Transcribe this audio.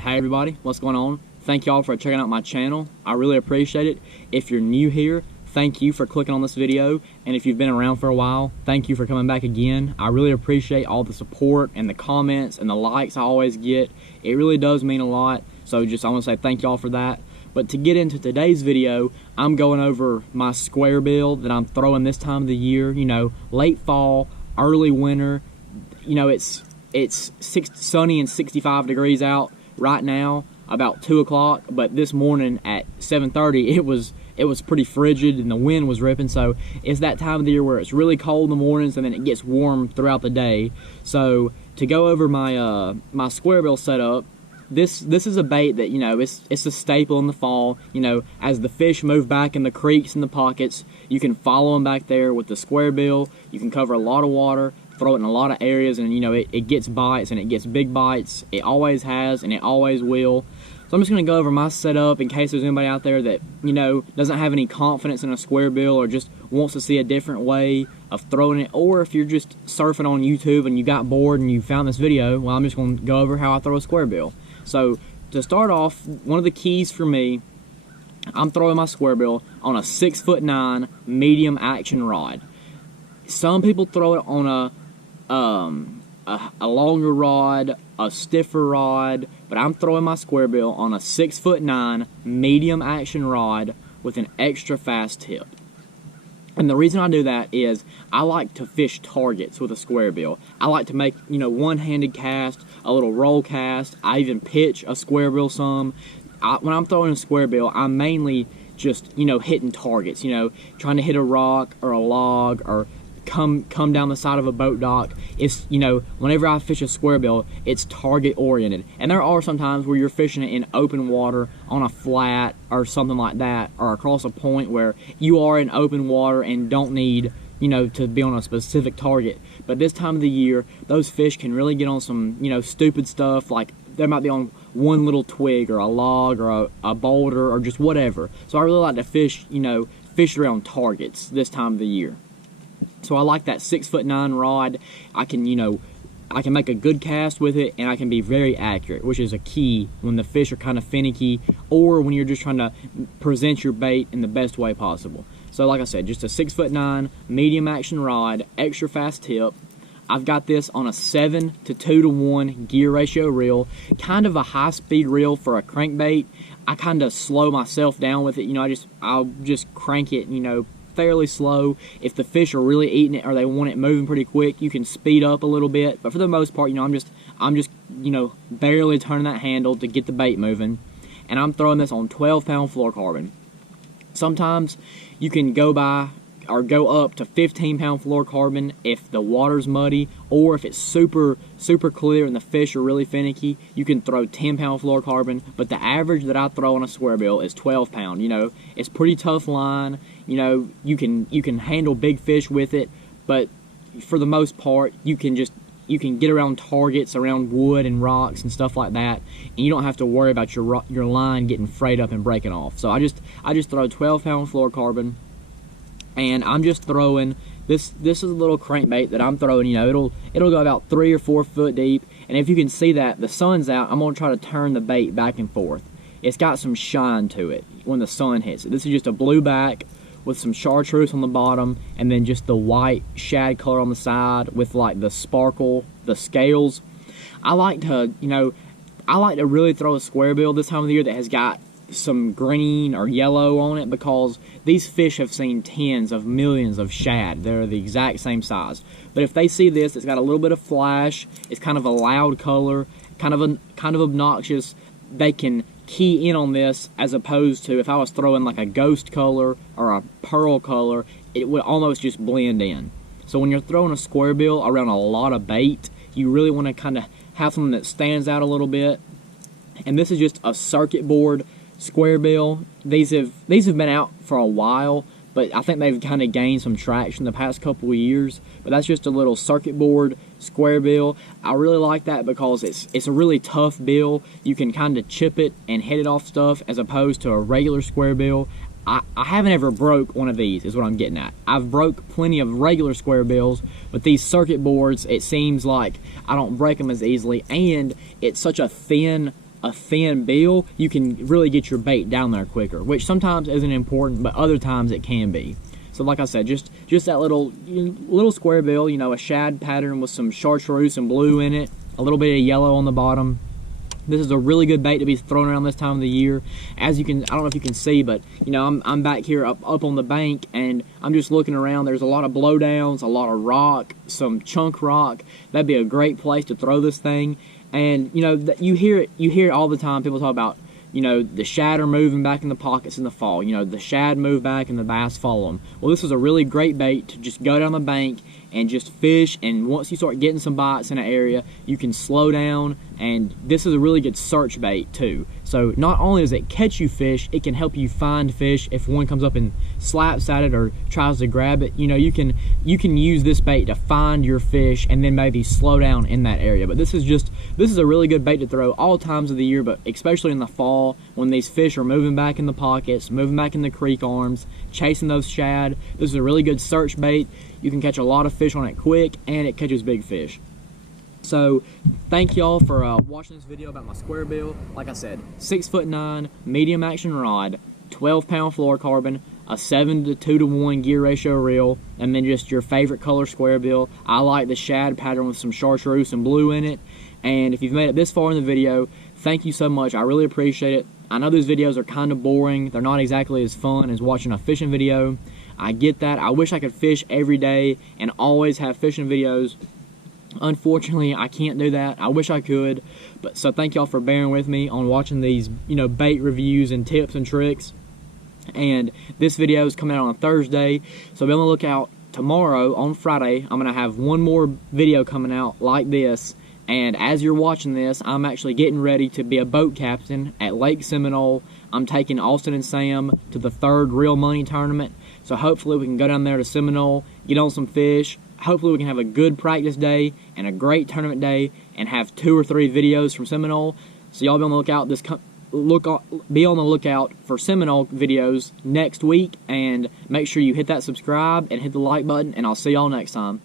Hey everybody, what's going on? Thank y'all for checking out my channel. I really appreciate it. If you're new here, thank you for clicking on this video. And if you've been around for a while, thank you for coming back again. I really appreciate all the support and the comments and the likes I always get. It really does mean a lot. So I want to say thank y'all for that. But to get into today's video, I'm going over my Squarebill that I'm throwing this time of the year. You know, late fall, early winter. You know, it's sunny and 65 degrees out right now, about 2 o'clock, but this morning at 7:30 it was pretty frigid and the wind was ripping. So it's that time of the year where it's really cold in the mornings and then it gets warm throughout the day. So to go over my my Squarebill setup, this is a bait that, you know, it's a staple in the fall. You know, as the fish move back in the creeks and the pockets, you can follow them back there with the Squarebill. You can cover a lot of water, throw it in a lot of areas, and you know, it gets bites, and it gets big bites. It always has, and it always will. So I'm just going to go over my setup in case there's anybody out there that, you know, doesn't have any confidence in a Squarebill or just wants to see a different way of throwing it, or if you're just surfing on YouTube and you got bored and you found this video. Well, I'm just going to go over how I throw a Squarebill. So to start off, one of the keys for me, I'm throwing my Squarebill on a 6'9" medium action rod. Some people throw it on a longer rod, a stiffer rod, but I'm throwing my Squarebill on a 6'9" medium action rod with an extra fast tip. And the reason I do that is I like to fish targets with a Squarebill. I like to make, you know, one-handed cast, a little roll cast. I even pitch a Squarebill some. When I'm throwing a Squarebill, I'm mainly just, you know, hitting targets, you know, trying to hit a rock or a log or come down the side of a boat dock. It's, you know, whenever I fish a Squarebill, it's target oriented. And there are some times where you're fishing it in open water on a flat or something like that, or across a point where you are in open water and don't need, you know, to be on a specific target. But this time of the year, those fish can really get on some, you know, stupid stuff, like they might be on one little twig or a log or a boulder or just whatever. So I really like to fish, you know, fish around targets this time of the year. So I like that 6'9" rod. I can, you know, I can make a good cast with it, and I can be very accurate, which is a key when the fish are kind of finicky or when you're just trying to present your bait in the best way possible. So like I said, just a 6'9" medium action rod, extra fast tip. I've got this on a 7 to 2 to 1 gear ratio reel, kind of a high speed reel for a crankbait. I kind of slow myself down with it, you know, I'll just crank it, you know, fairly slow. If the fish are really eating it or they want it moving pretty quick, you can speed up a little bit. But for the most part, you know, I'm just you know, barely turning that handle to get the bait moving. And I'm throwing this on 12-pound fluorocarbon. Sometimes you can go by or go up to 15-pound fluorocarbon if the water's muddy, or if it's super clear and the fish are really finicky, you can throw 10-pound fluorocarbon. But the average that I throw on a Squarebill is 12-pound. You know, it's pretty tough line. You know, you can handle big fish with it, but for the most part, you can get around targets, around wood and rocks and stuff like that, and you don't have to worry about your line getting frayed up and breaking off. So I just throw 12-pound fluorocarbon. And I'm just throwing this is a little crankbait that I'm throwing. You know, it'll go about 3 or 4 foot deep. And if you can see that the sun's out, I'm gonna try to turn the bait back and forth. It's got some shine to it when the sun hits it. This is just a blue back with some chartreuse on the bottom, and then just the white shad color on the side with like the sparkle, the scales. I like to really throw a Squarebill this time of the year that has got some green or yellow on it, because these fish have seen tens of millions of shad. They're the exact same size. But if they see this, it's got a little bit of flash, it's kind of a loud color, kind of obnoxious, they can key in on this, as opposed to if I was throwing like a ghost color or a pearl color, it would almost just blend in. So when you're throwing a Squarebill around a lot of bait, you really want to kind of have something that stands out a little bit. And this is just a circuit board Squarebill. These have been out for a while, but I think they've kind of gained some traction the past couple of years. But that's just a little circuit board Squarebill. I really like that because it's a really tough bill. You can kind of chip it and hit it off stuff, as opposed to a regular Squarebill. I haven't ever broke one of these, is what I'm getting at. I've broke plenty of regular Squarebills, but these circuit boards, it seems like I don't break them as easily, and it's such a thin a thin bill, you can really get your bait down there quicker, which sometimes isn't important, but other times it can be. So like I said, just that little square bill, you know, a shad pattern with some chartreuse and blue in it, a little bit of yellow on the bottom. This is a really good bait to be thrown around this time of the year. As you can, I don't know if you can see, but you know, I'm back here up on the bank, and I'm just looking around. There's a lot of blowdowns, a lot of rock, some chunk rock. That'd be a great place to throw this thing. And you know, you hear it all the time. People talk about, you know, the shad are moving back in the pockets in the fall. You know, the shad move back and the bass follow them. Well, this is a really great bait to just go down the bank and just fish, and once you start getting some bites in an area, you can slow down, and this is a really good search bait too. So not only does it catch you fish, it can help you find fish if one comes up and slaps at it or tries to grab it. You know, you can use this bait to find your fish and then maybe slow down in that area. But this is a really good bait to throw all times of the year, but especially in the fall when these fish are moving back in the pockets, moving back in the creek arms, chasing those shad. This is a really good search bait. You can catch a lot of fish on it quick, and it catches big fish. So thank y'all for watching this video about my Squarebill. Like I said, 6'9", medium action rod, 12-pound fluorocarbon, a 7-to-2-to-1 gear ratio reel, and then just your favorite color Squarebill. I like the shad pattern with some chartreuse and blue in it. And if you've made it this far in the video, thank you so much. I really appreciate it. I know these videos are kind of boring. They're not exactly as fun as watching a fishing video. I get that. I wish I could fish every day and always have fishing videos. Unfortunately, I can't do that. I wish I could. But so thank y'all for bearing with me on watching these, you know, bait reviews and tips and tricks. And this video is coming out on a Thursday, so be on the lookout tomorrow on Friday. I'm gonna have one more video coming out like this. And as you're watching this, I'm actually getting ready to be a boat captain at Lake Seminole. I'm taking Austin and Sam to the 3rd Real Money Tournament. So hopefully we can go down there to Seminole, get on some fish. Hopefully we can have a good practice day and a great tournament day and have 2 or 3 videos from Seminole. So y'all be on the lookout. Be on the lookout for Seminole videos next week, and make sure you hit that subscribe and hit the like button, and I'll see y'all next time.